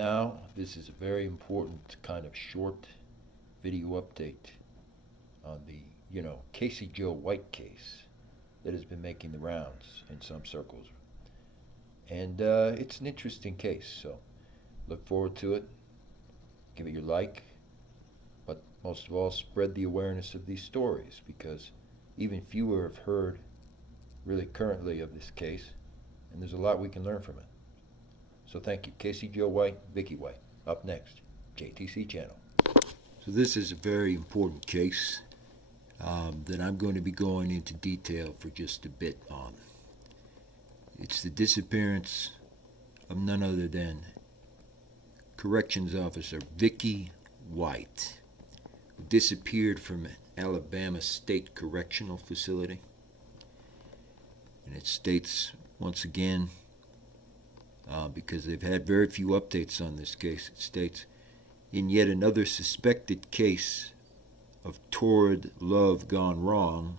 now, this is a very important kind of short video update on the, Casey Joe White case that has been making the rounds in some circles. And it's an interesting case, so look forward to it. Give it your like, but most of all, spread the awareness of these stories because even fewer have heard really currently of this case, and there's a lot we can learn from it. So thank you. Casey Joe White, Vicki White. Up next, JTC Channel. So this is a very important case that I'm going to be going into detail for just a bit on. It's the disappearance of none other than Corrections Officer Vicki White, who disappeared from an Alabama State Correctional Facility. And it states, once again, because they've had very few updates on this case, it states, in yet another suspected case of torrid love gone wrong,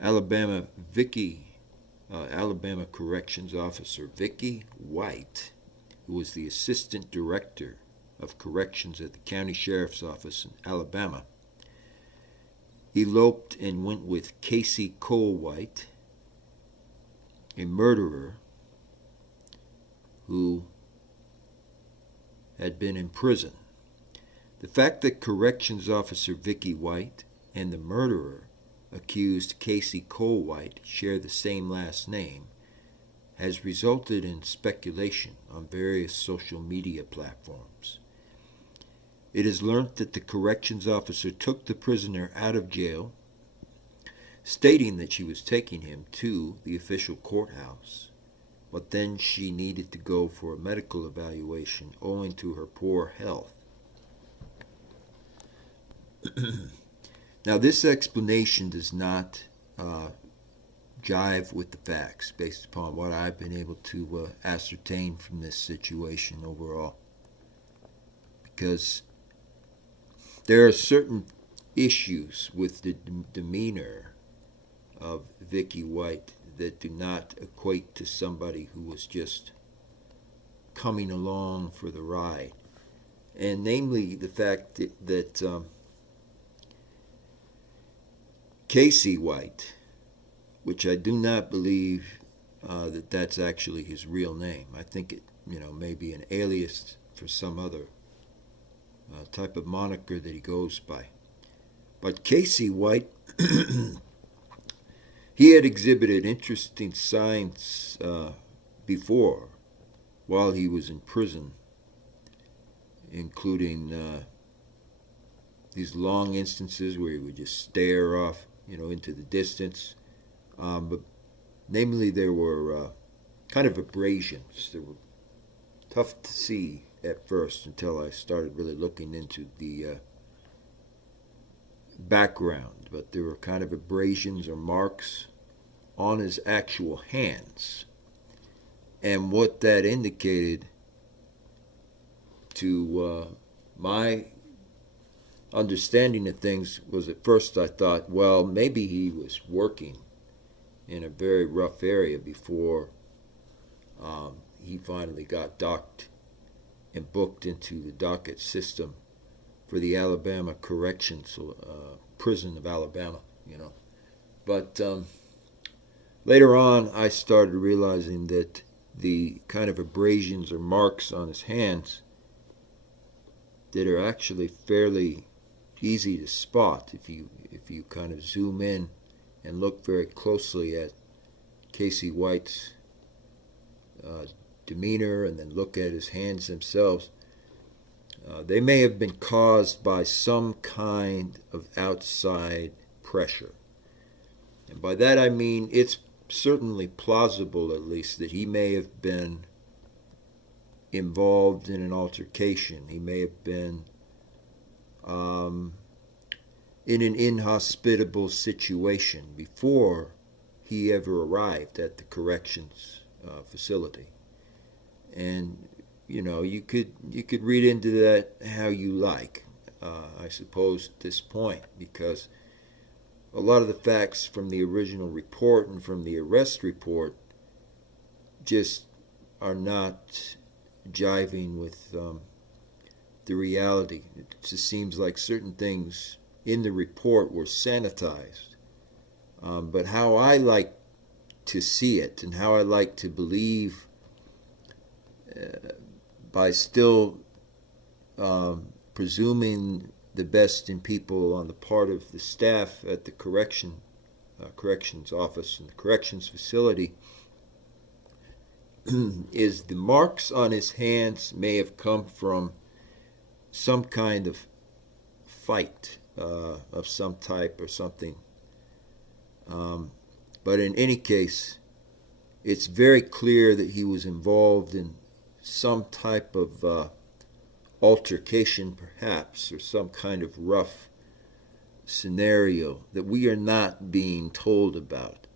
Alabama Corrections Officer Vicki White, who was the Assistant Director of Corrections at the County Sheriff's Office in Alabama, eloped and went with Casey Cole White, a murderer who had been in prison. The fact that Corrections Officer Vicki White and the murderer accused Casey Cole White share the same last name has resulted in speculation on various social media platforms. It is learned that the corrections officer took the prisoner out of jail, stating that she was taking him to the official courthouse, but then she needed to go for a medical evaluation owing to her poor health. Now, this explanation does not jive with the facts based upon what I've been able to ascertain from this situation overall, because there are certain issues with the demeanor of Vicki White that do not equate to somebody who was just coming along for the ride. And namely the fact that Casey White, which I do not believe that that's actually his real name. I think it, may be an alias for some other type of moniker that he goes by. But Casey White, he had exhibited interesting signs before while he was in prison, including these long instances where he would just stare off, into the distance. But namely, there were kind of abrasions that were tough to see at first until I started really looking into the background. But there were kind of abrasions or marks on his actual hands. And what that indicated to my understanding of things was, at first I thought, well, maybe he was working in a very rough area before he finally got docked and booked into the docket system for the Alabama Corrections Prison of Alabama, But later on, I started realizing that the kind of abrasions or marks on his hands that are actually fairly easy to spot if you kind of zoom in and look very closely at Casey White's demeanor and then look at his hands themselves. They may have been caused by some kind of outside pressure. And by that I mean it's certainly plausible, at least, that he may have been involved in an altercation. He may have been in an inhospitable situation before he ever arrived at the corrections facility. And you could read into that how you like, I suppose, at this point, because a lot of the facts from the original report and from the arrest report just are not jiving with the reality. It just seems like certain things in the report were sanitized. But how I like to see it and how I like to believe by still presuming the best in people on the part of the staff at the corrections office and the corrections facility is the marks on his hands may have come from some kind of fight of some type or something. But in any case, it's very clear that he was involved in some type of altercation, perhaps, or some kind of rough scenario that we are not being told about.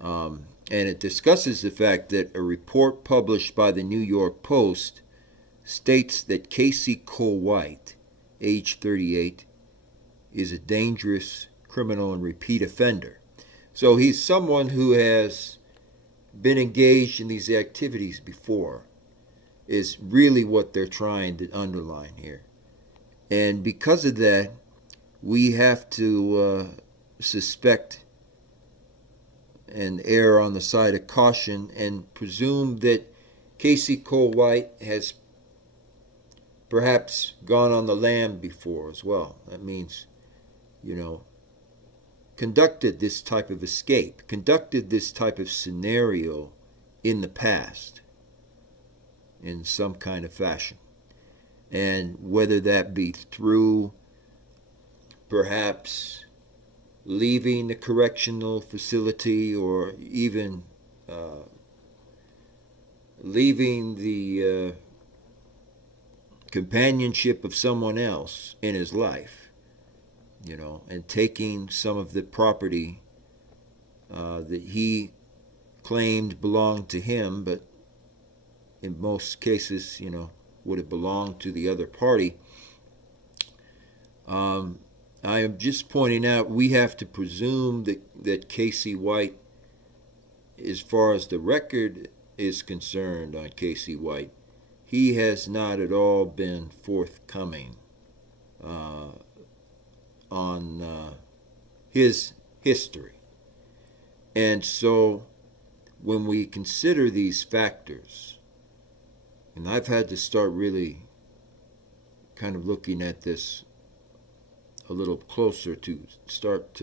And it discusses the fact that a report published by the New York Post states that Casey Cole White, age 38, is a dangerous criminal and repeat offender. So he's someone who has been engaged in these activities before, is really what they're trying to underline here. And because of that, we have to suspect and err on the side of caution and presume that Casey Cole White has perhaps gone on the lam before as well. That means, conducted this type of escape, conducted this type of scenario in the past in some kind of fashion. And whether that be through perhaps leaving the correctional facility or even leaving the companionship of someone else in his life, and taking some of the property that he claimed belonged to him, but in most cases, would have belonged to the other party. I am just pointing out we have to presume that Casey White, as far as the record is concerned on Casey White, he has not at all been forthcoming on his history. And so when we consider these factors, and I've had to start really kind of looking at this a little closer to start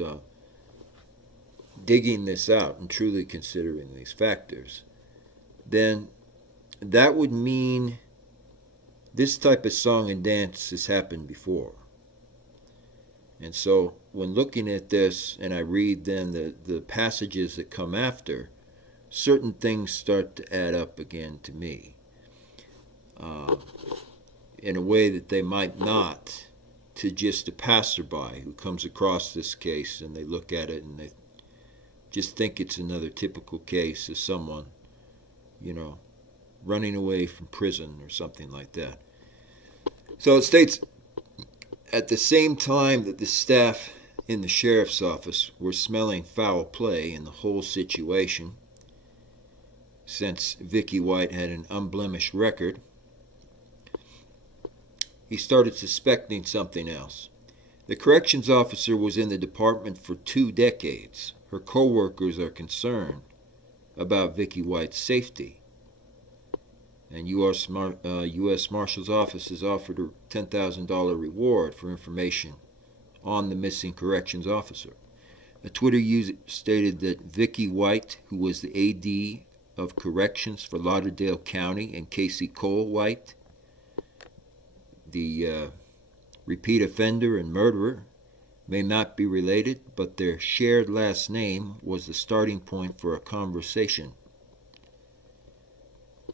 digging this out and truly considering these factors, then that would mean this type of song and dance has happened before. And so when looking at this and I read then the passages that come after, certain things start to add up again to me in a way that they might not to just a passerby who comes across this case and they look at it and they just think it's another typical case of someone, running away from prison or something like that. So it states, at the same time that the staff in the sheriff's office were smelling foul play in the whole situation, since Vicki White had an unblemished record, he started suspecting something else. The corrections officer was in the department for 2 decades. Her co-workers are concerned about Vicki White's safety. And U.S. Marshal's Office has offered a $10,000 reward for information on the missing corrections officer. A Twitter user stated that Vicki White, who was the AD of Corrections for Lauderdale County, and Casey Cole White, the repeat offender and murderer, may not be related, but their shared last name was the starting point for a conversation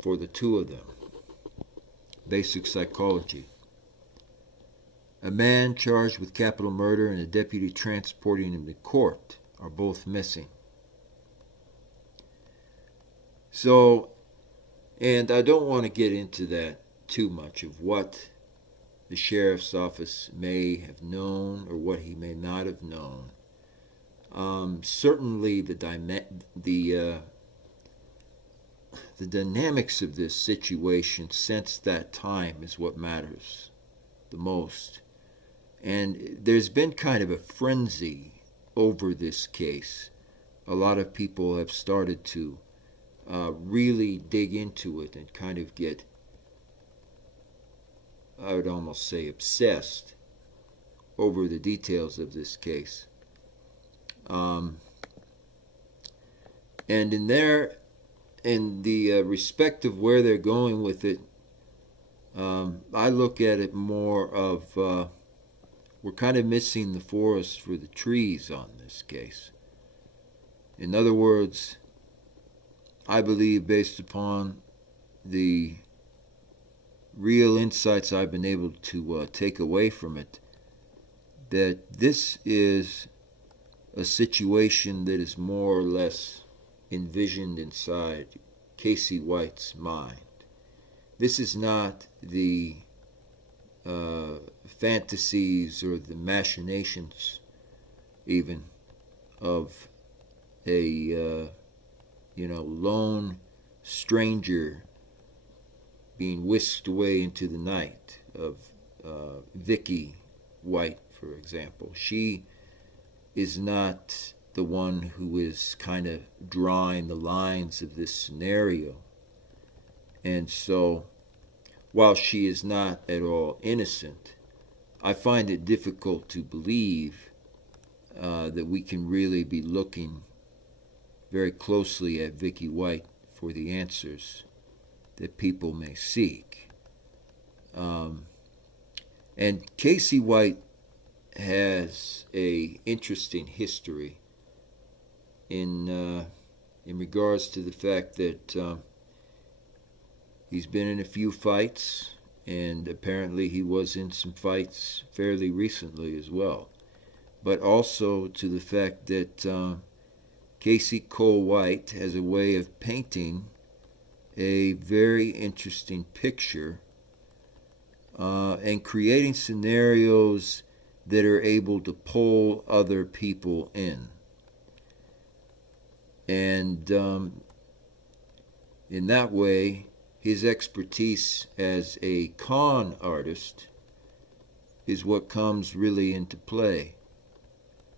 for the two of them. Basic psychology. A man charged with capital murder and a deputy transporting him to court are both missing. So, and I don't want to get into that too much of what the sheriff's office may have known or what he may not have known. the dynamics of this situation since that time is what matters the most. And there's been kind of a frenzy over this case. A lot of people have started to really dig into it and kind of get, I would almost say, obsessed over the details of this case. And in the respect of where they're going with it, I look at it more of we're kind of missing the forest for the trees on this case. In other words, I believe, based upon the real insights I've been able to take away from it, that this is a situation that is more or less envisioned inside Casey White's mind. This is not the fantasies or the machinations even of a lone stranger being whisked away into the night, of Vicki White, for example. She is not the one who is kind of drawing the lines of this scenario. And so, while she is not at all innocent, I find it difficult to believe that we can really be looking very closely at Vicki White for the answers that people may seek. And Casey White has a interesting history in regards to the fact that he's been in a few fights, and apparently he was in some fights fairly recently as well. But also to the fact that Casey Cole White has a way of painting a very interesting picture and creating scenarios that are able to pull other people in. And in that way, his expertise as a con artist is what comes really into play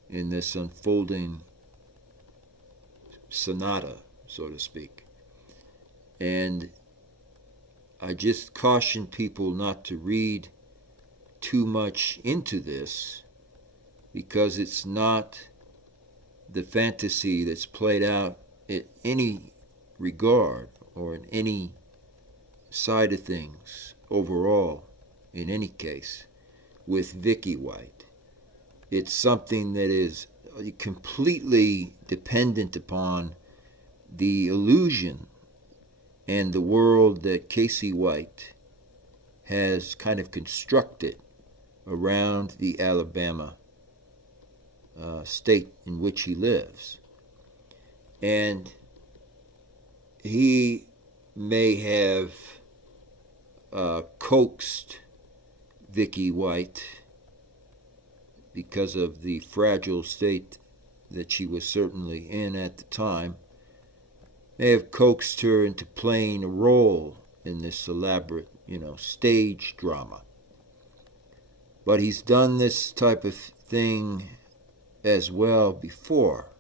in this unfolding sonata, so to speak. And I just caution people not to read too much into this, because it's not the fantasy that's played out in any regard or in any side of things overall, in any case, with Vicki White. It's something that is completely dependent upon the illusion and the world that Casey White has kind of constructed around the Alabama state in which he lives. And he may have coaxed Vicki White, because of the fragile state that she was certainly in at the time, may have coaxed her into playing a role in this elaborate, stage drama. But he's done this type of thing as well before,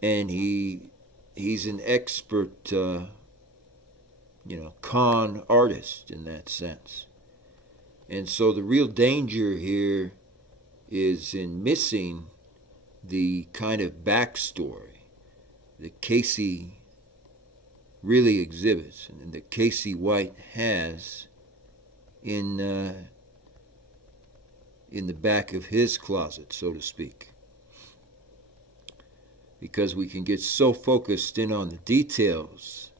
and he's an expert, con artist in that sense. And so the real danger here is in missing the kind of backstory that Casey really exhibits and that Casey White has in the back of his closet, so to speak. Because we can get so focused in on the details,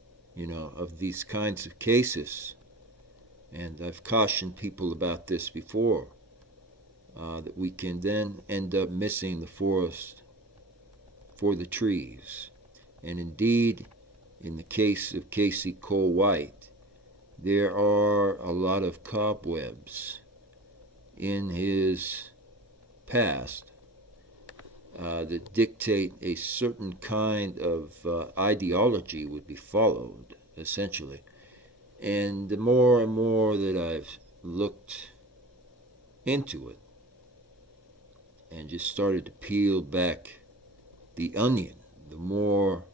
of these kinds of cases. And I've cautioned people about this before, that we can then end up missing the forest for the trees. And indeed, in the case of Casey Cole White, there are a lot of cobwebs in his past that dictate a certain kind of ideology would be followed, essentially. And the more and more that I've looked into it and just started to peel back the onion, the more,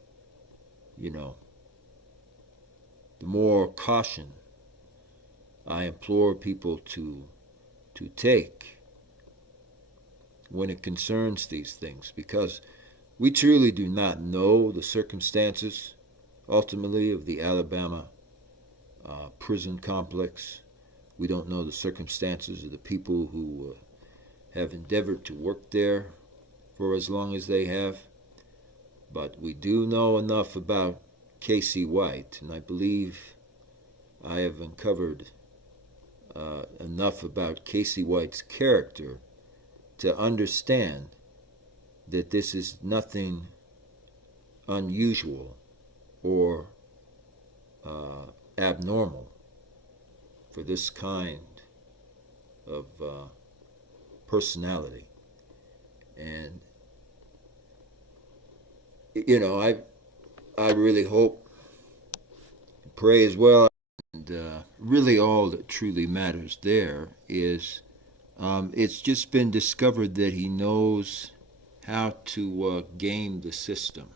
you know, the more caution I implore people to take when it concerns these things, because we truly do not know the circumstances ultimately of the Alabama prison complex. We don't know the circumstances of the people who have endeavored to work there for as long as they have. But we do know enough about Casey White, and I believe I have uncovered enough about Casey White's character to understand that this is nothing unusual or abnormal for this kind of personality. And you know, I really hope, pray as well, and really all that truly matters there is it's just been discovered that he knows how to game the system.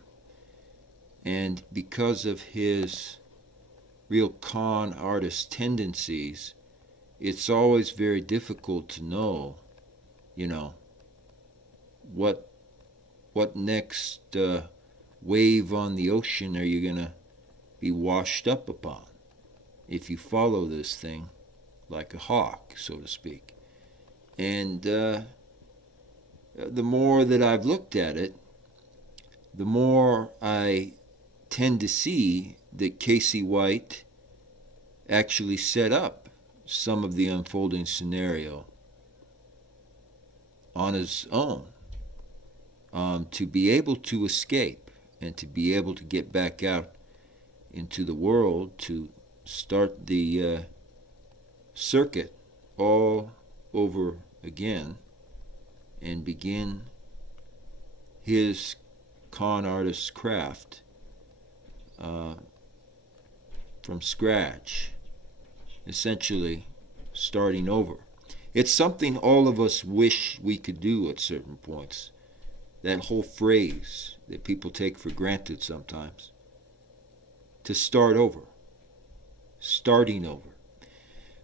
And because of his real con artist tendencies, it's always very difficult to know, you know, what next wave on the ocean are you going to be washed up upon if you follow this thing like a hawk, so to speak. And the more that I've looked at it, the more I tend to see that Casey White actually set up some of the unfolding scenario on his own to be able to escape and to be able to get back out into the world to start the circuit all over again and begin his con artist's craft from scratch, essentially starting over. It's something all of us wish we could do at certain points. That whole phrase that people take for granted sometimes. To start over. Starting over.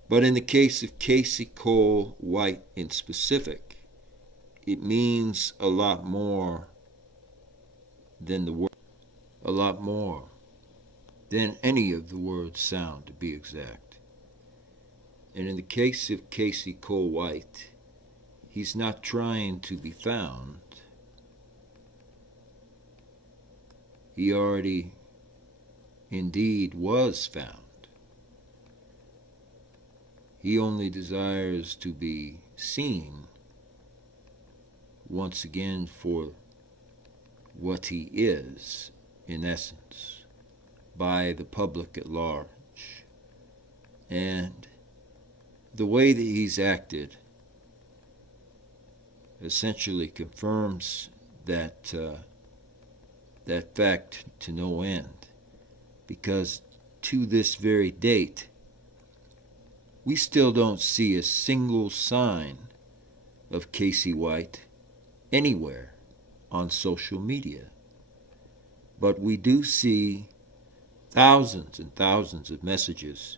But in the case of Casey Cole White in specific, it means a lot more than the word, a lot more than any of the words sound, to be exact. And in the case of Casey Cole White, he's not trying to be found. He already indeed was found. He only desires to be seen once again for what he is, in essence, by the public at large. And the way that he's acted essentially confirms that fact to no end, because to this very date, we still don't see a single sign of Casey White anywhere on social media. But we do see thousands and thousands of messages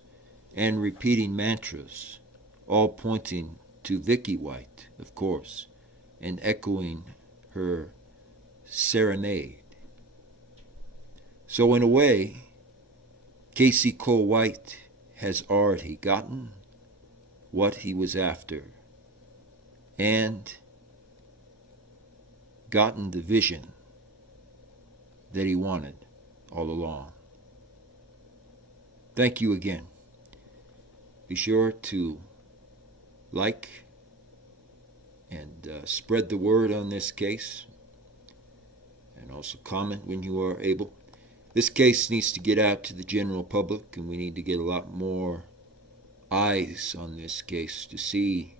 and repeating mantras, all pointing to Vicki White, of course, and echoing her serenade. So in a way, Casey Cole White has already gotten what he was after and gotten the vision that he wanted all along. Thank you again. Be sure to like and spread the word on this case, and also comment when you are able. This case needs to get out to the general public, and we need to get a lot more eyes on this case to see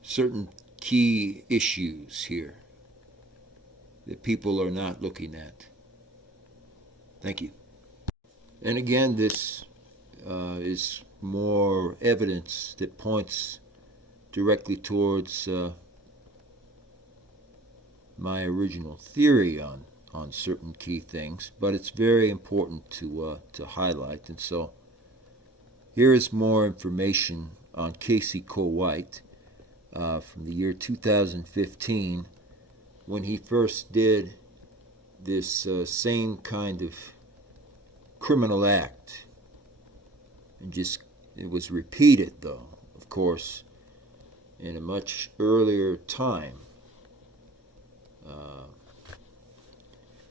certain key issues here that people are not looking at. Thank you. And again, this is more evidence that points directly towards my original theory on certain key things, but it's very important to highlight. And so here is more information on Casey Cole White from the year 2015, when he first did this same kind of criminal act. And it was repeated, though, of course, in a much earlier time,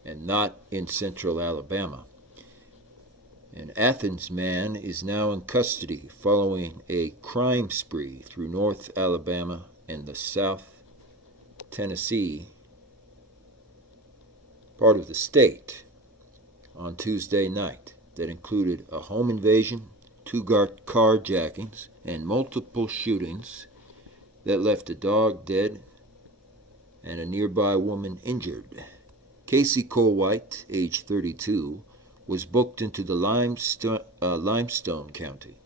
and not in central Alabama. An Athens man is now in custody following a crime spree through North Alabama and the South Tennessee part of the state on Tuesday night that included a home invasion, 2 carjackings, and multiple shootings that left a dog dead and a nearby woman injured. Casey Cole White, age 32, was booked into the Limestone County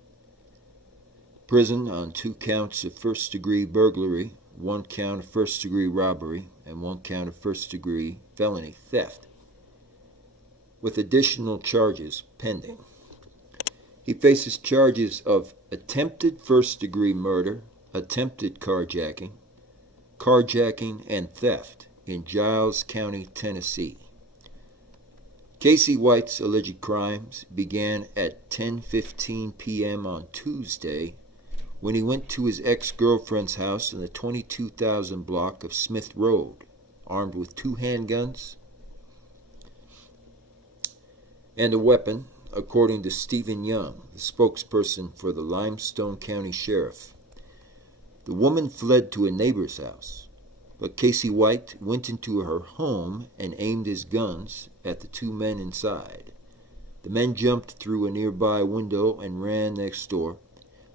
prison on 2 counts of first-degree burglary, 1 count of first-degree robbery, and 1 count of first-degree felony theft, with additional charges pending. He faces charges of attempted first-degree murder, attempted carjacking, and theft in Giles County, Tennessee. Casey White's alleged crimes began at 10:15 p.m. on Tuesday when he went to his ex-girlfriend's house in the 22,000 block of Smith Road, armed with 2 handguns and a weapon, according to Stephen Young, the spokesperson for the Limestone County Sheriff. The woman fled to a neighbor's house, but Casey White went into her home and aimed his guns at the 2 men inside. The men jumped through a nearby window and ran next door,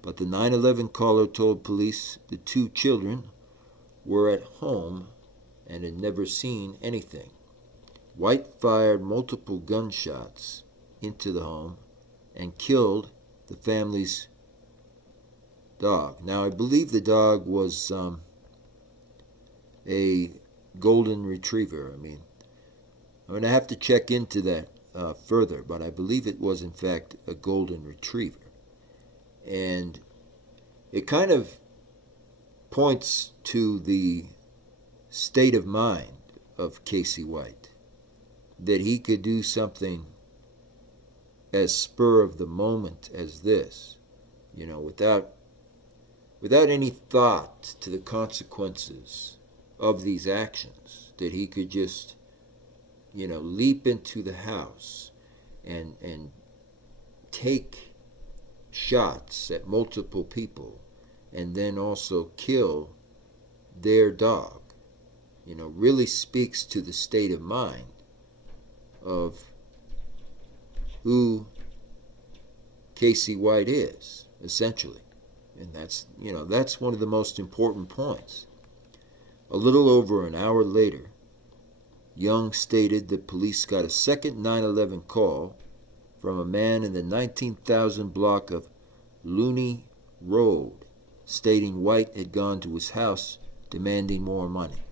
but the 911 caller told police the 2 children were at home and had never seen anything. White fired multiple gunshots into the home and killed the family's dog. Now, I believe the dog was a golden retriever. I'm going to have to check into that further, but I believe it was, in fact, a golden retriever. And it kind of points to the state of mind of Casey White, that he could do something as spur of the moment as this, without any thought to the consequences of these actions, that he could just, leap into the house and take shots at multiple people and then also kill their dog, really speaks to the state of mind of who Casey White is, essentially. And that's one of the most important points. A little over an hour later, Young stated that police got a second 911 call from a man in the 19,000 block of Looney Road, stating White had gone to his house demanding more money.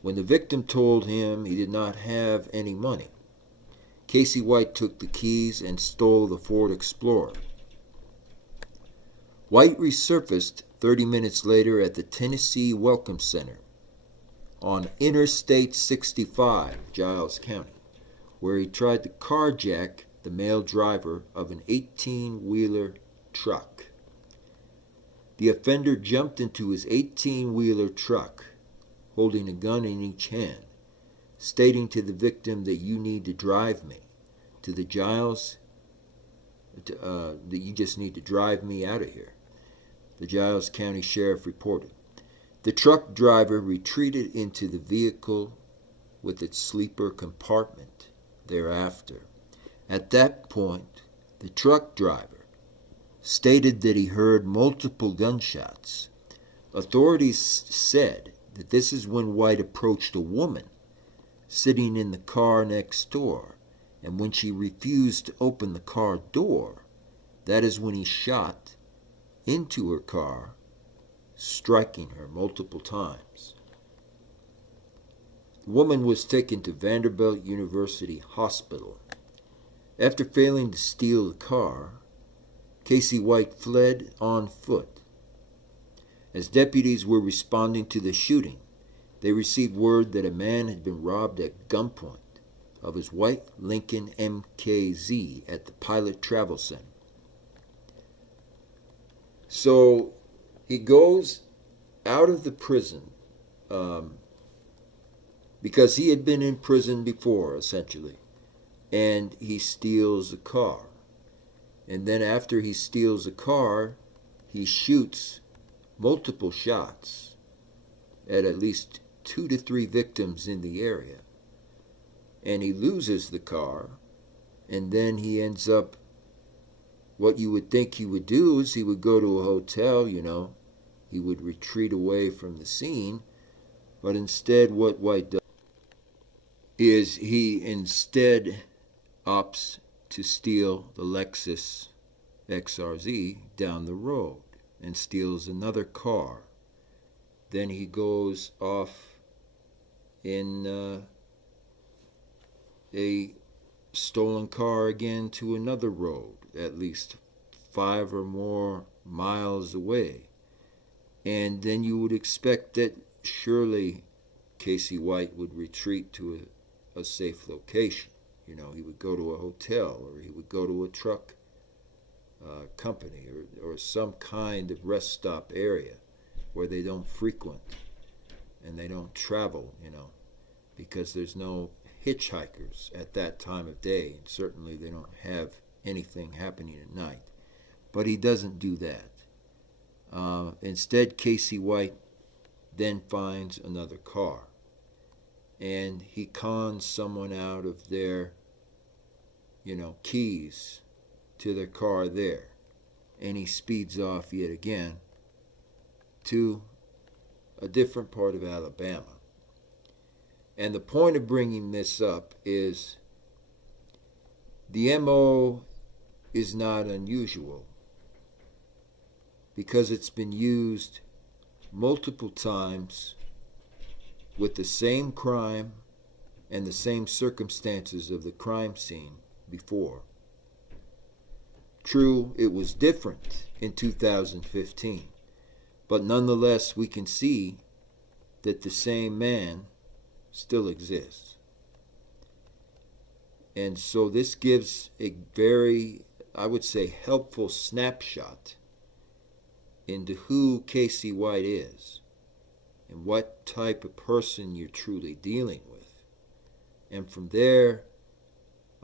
When the victim told him he did not have any money, Casey White took the keys and stole the Ford Explorer. White resurfaced 30 minutes later at the Tennessee Welcome Center on Interstate 65, Giles County, where he tried to carjack the male driver of an 18-wheeler truck. The offender jumped into his 18-wheeler truck, holding a gun in each hand, stating to the victim that you need to drive me to the Giles, that you just need to drive me out of here, the Giles County Sheriff reported. The truck driver retreated into the vehicle with its sleeper compartment thereafter. At that point, the truck driver stated that he heard multiple gunshots. Authorities said that this is when White approached a woman sitting in the car next door, and when she refused to open the car door, that is when he shot into her car, striking her multiple times. The woman was taken to Vanderbilt University Hospital. After failing to steal the car, Casey White fled on foot. As deputies were responding to the shooting, they received word that a man had been robbed at gunpoint of his white Lincoln MKZ at the Pilot Travel Center. So he goes out of the prison because he had been in prison before, essentially, and he steals a car. And then after he steals a car, he shoots multiple shots at least 2 to 3 victims in the area. And he loses the car, and then he ends up, what you would think he would do is he would go to a hotel, he would retreat away from the scene, but instead what White does is he instead opts to steal the Lexus XRZ down the road and steals another car. Then he goes off in a stolen car again to another road, at least 5 or more miles away. And then you would expect that surely Casey White would retreat to a safe location. He would go to a hotel, or he would go to a truck company, or some kind of rest stop area where they don't frequent and they don't travel, because there's no hitchhikers at that time of day, and certainly they don't have anything happening at night. But he doesn't do that. Instead, Casey White then finds another car, and he cons someone out of their, keys to their car there, and he speeds off yet again to a different part of Alabama. And the point of bringing this up is the MO is not unusual because it's been used multiple times with the same crime and the same circumstances of the crime scene before. True, it was different in 2015, but nonetheless we can see that the same man still exists. And so this gives a very, I would say, helpful snapshot into who Casey White is and what type of person you're truly dealing with. And from there,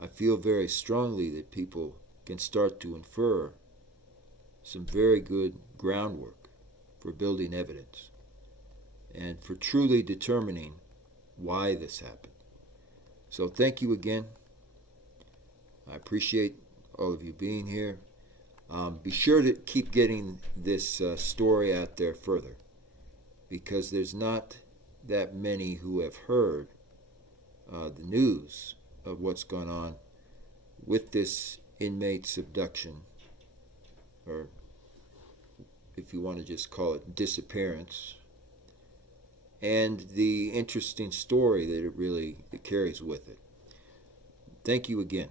I feel very strongly that people can start to infer some very good groundwork for building evidence and for truly determining why this happened. So thank you again. I appreciate all of you being here. Be sure to keep getting this story out there further, because there's not that many who have heard the news of what's gone on with this inmate abduction, or if you want to just call it disappearance, and the interesting story that it carries with it. Thank you again,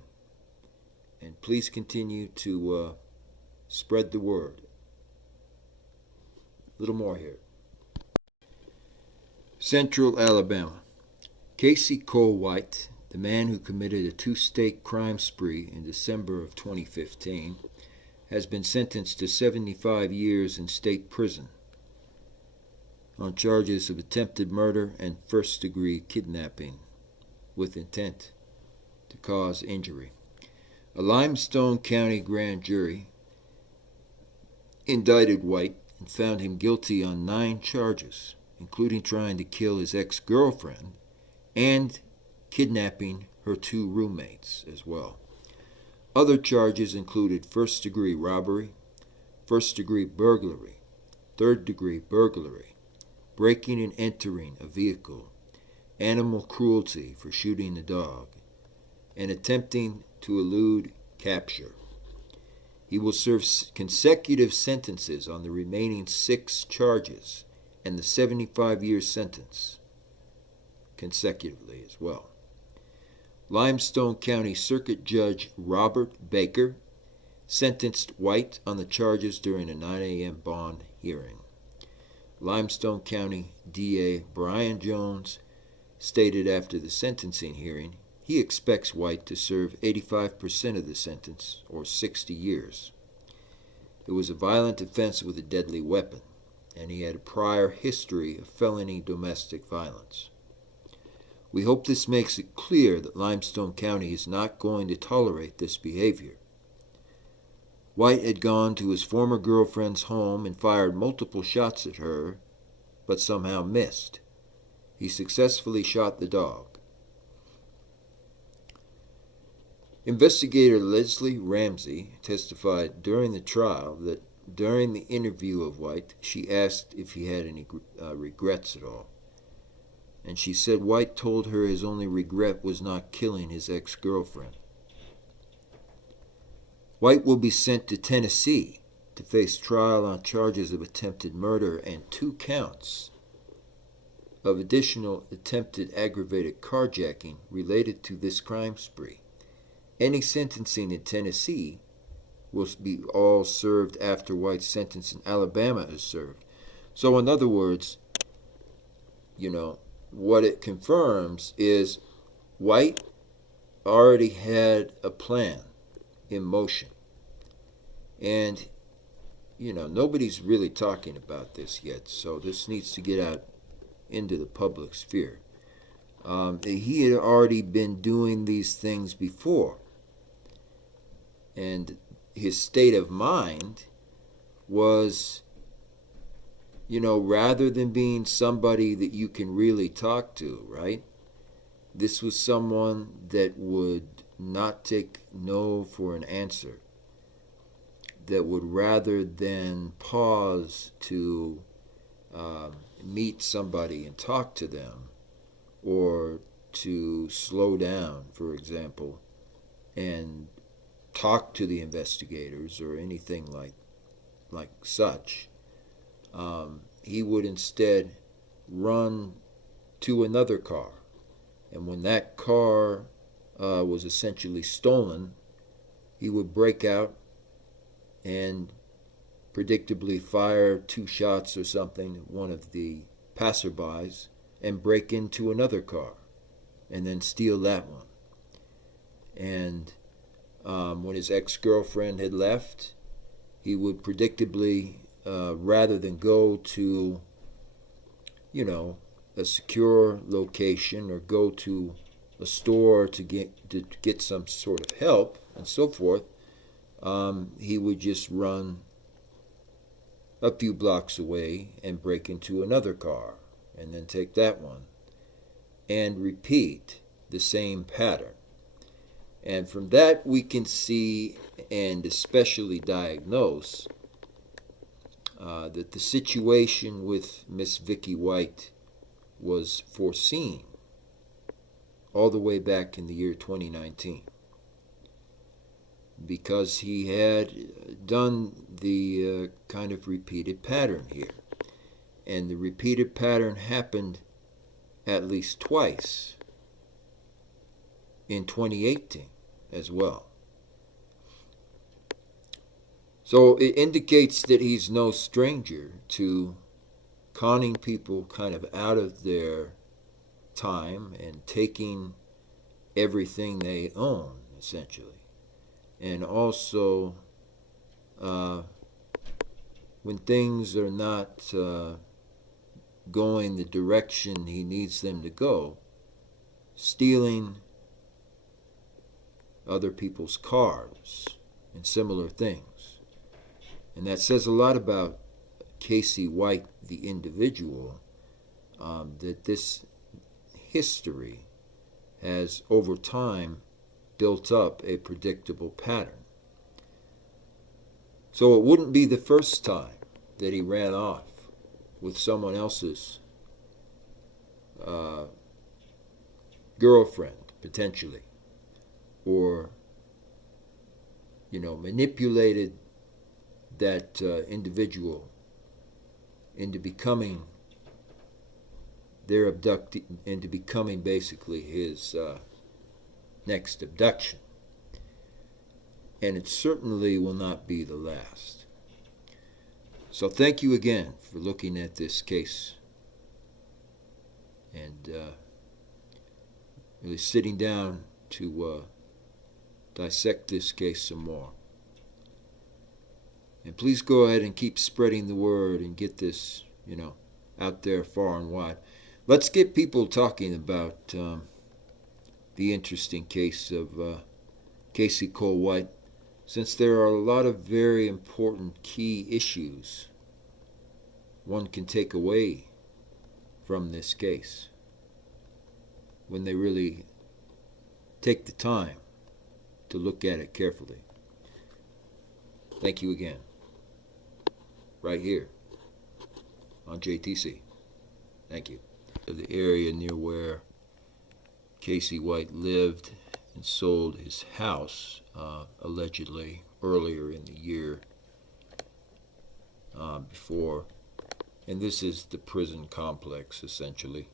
and please continue to spread the word. A little more here. Central Alabama. Casey Cole White, the man who committed a 2-state crime spree in December of 2015, has been sentenced to 75 years in state prison on charges of attempted murder and first-degree kidnapping with intent to cause injury. A Limestone County grand jury indicted White and found him guilty on 9 charges, including trying to kill his ex-girlfriend and kidnapping her 2 roommates as well. Other charges included first-degree robbery, first-degree burglary, third-degree burglary, breaking and entering a vehicle, animal cruelty for shooting the dog, and attempting to elude capture. He will serve consecutive sentences on the remaining 6 charges and the 75-year sentence consecutively as well. Limestone County Circuit Judge Robert Baker sentenced White on the charges during a 9 a.m. bond hearing. Limestone County DA Brian Jones stated after the sentencing hearing he expects White to serve 85% of the sentence, or 60 years. It was a violent offense with a deadly weapon, and he had a prior history of felony domestic violence. We hope this makes it clear that Limestone County is not going to tolerate this behavior. White had gone to his former girlfriend's home and fired multiple shots at her, but somehow missed. He successfully shot the dog. Investigator Leslie Ramsey testified during the trial that during the interview of White, she asked if he had any regrets at all. And she said White told her his only regret was not killing his ex-girlfriend. White will be sent to Tennessee to face trial on charges of attempted murder and 2 counts of additional attempted aggravated carjacking related to this crime spree. Any sentencing in Tennessee will be all served after White's sentence in Alabama is served. So in other words, what it confirms is White already had a plan in motion. And, nobody's really talking about this yet, so this needs to get out into the public sphere. He had already been doing these things before. And his state of mind was, rather than being somebody that you can really talk to, right? This was someone that would not take no for an answer, that would rather than pause to meet somebody and talk to them, or to slow down, for example, and talk to the investigators or anything like such. He would instead run to another car. And when that car was essentially stolen, he would break out and predictably fire 2 shots or something at one of the passerbys and break into another car and then steal that one. And when his ex-girlfriend had left, he would predictably, rather than go to, a secure location or go to a store to get some sort of help and so forth, he would just run a few blocks away and break into another car and then take that one and repeat the same pattern. And from that we can see and especially diagnose that the situation with Miss Vicki White was foreseen all the way back in the year 2019, because he had done the kind of repeated pattern here. And the repeated pattern happened at least twice in 2018 as well. So it indicates that he's no stranger to conning people kind of out of their time and taking everything they own, essentially. And also, when things are not going the direction he needs them to go, stealing other people's cars and similar things. And that says a lot about Casey White, the individual, that this history has over time built up a predictable pattern. So it wouldn't be the first time that he ran off with someone else's girlfriend, potentially, or, manipulated that individual into becoming their abductee, into becoming basically his next abduction. And it certainly will not be the last. So thank you again for looking at this case and really sitting down to dissect this case some more. And please go ahead and keep spreading the word and get this, out there far and wide. Let's get people talking about the interesting case of Casey Cole White, since there are a lot of very important key issues one can take away from this case when they really take the time to look at it carefully. Thank you again. Right here on JTC. Thank you. The area near where Casey White lived and sold his house, allegedly earlier in the year before. And this is the prison complex, essentially.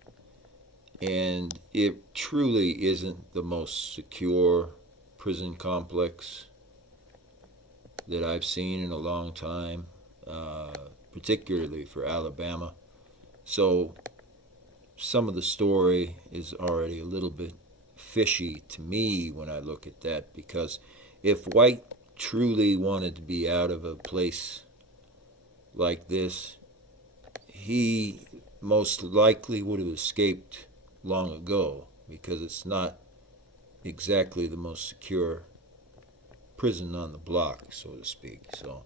And it truly isn't the most secure prison complex that I've seen in a long time, particularly for Alabama. So some of the story is already a little bit fishy to me when I look at that, because if White truly wanted to be out of a place like this, he most likely would have escaped long ago, because it's not exactly the most secure prison on the block, so to speak. So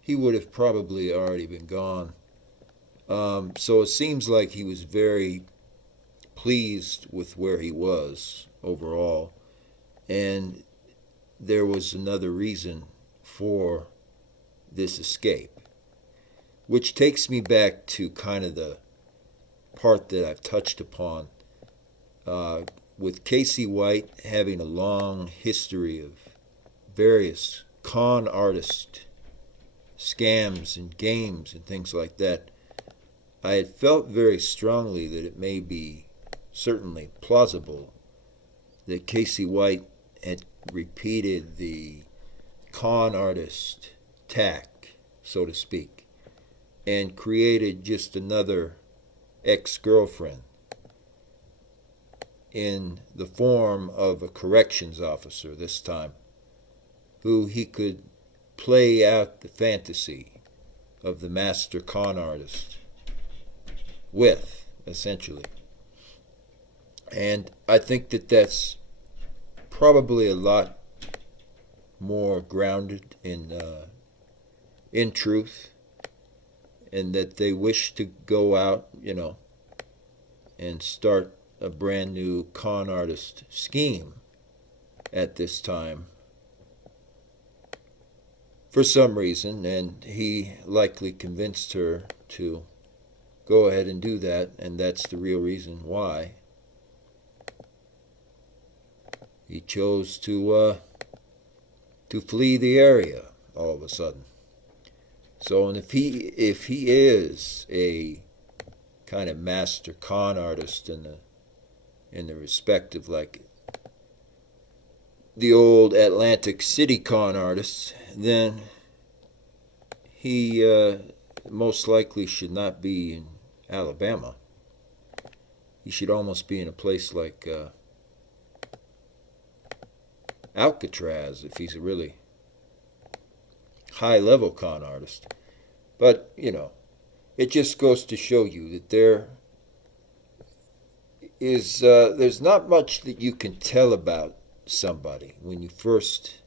he would have probably already been gone. So it seems like he was very pleased with where he was overall, and there was another reason for this escape, which takes me back to kind of the part that I've touched upon with Casey White having a long history of various con artist scams and games and things like that. I had felt very strongly that it may be certainly plausible that Casey White had repeated the con artist tack, so to speak, and created just another ex-girlfriend in the form of a corrections officer this time, who he could play out the fantasy of the master con artist with, essentially. And I think that that's probably a lot more grounded in truth, and that they wish to go out, and start a brand new con artist scheme at this time for some reason, and he likely convinced her to go ahead and do that, and that's the real reason why he chose to flee the area all of a sudden. So, and if he is a kind of master con artist in the respect of like the old Atlantic City con artists, then he most likely should not be in Alabama. He should almost be in a place like Alcatraz if he's a really high-level con artist. But, it just goes to show you that there's not much that you can tell about somebody when you first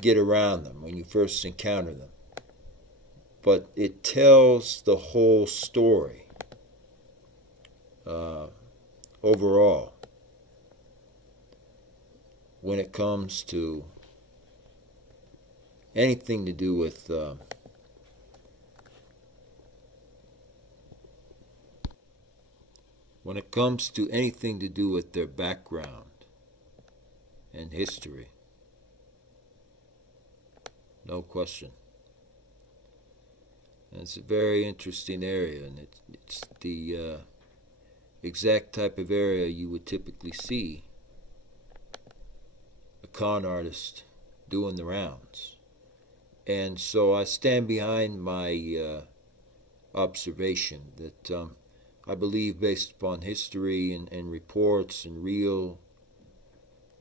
get around them, when you first encounter them. But it tells the whole story overall when it comes to anything to do with when it comes to anything to do with their background and history. No question. And it's a very interesting area, and it's the exact type of area you would typically see a con artist doing the rounds. And so I stand behind my observation that I believe, based upon history and reports and real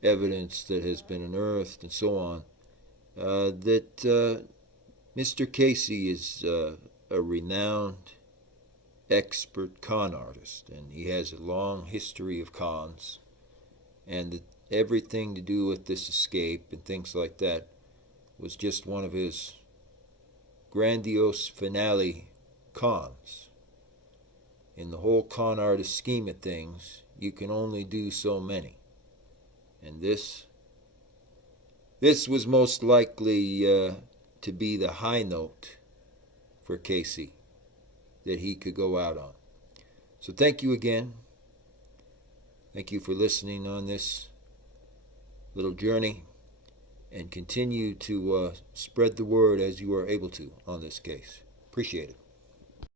evidence that has been unearthed and so on, that Mr. Casey is a renowned expert con artist, and he has a long history of cons, and that everything to do with this escape and things like that was just one of his grandiose finale cons. In the whole con artist scheme of things, you can only do so many. And this was most likely to be the high note for Casey that he could go out on. So thank you again. Thank you for listening on this little journey, and continue to spread the word as you are able to on this case. Appreciate it.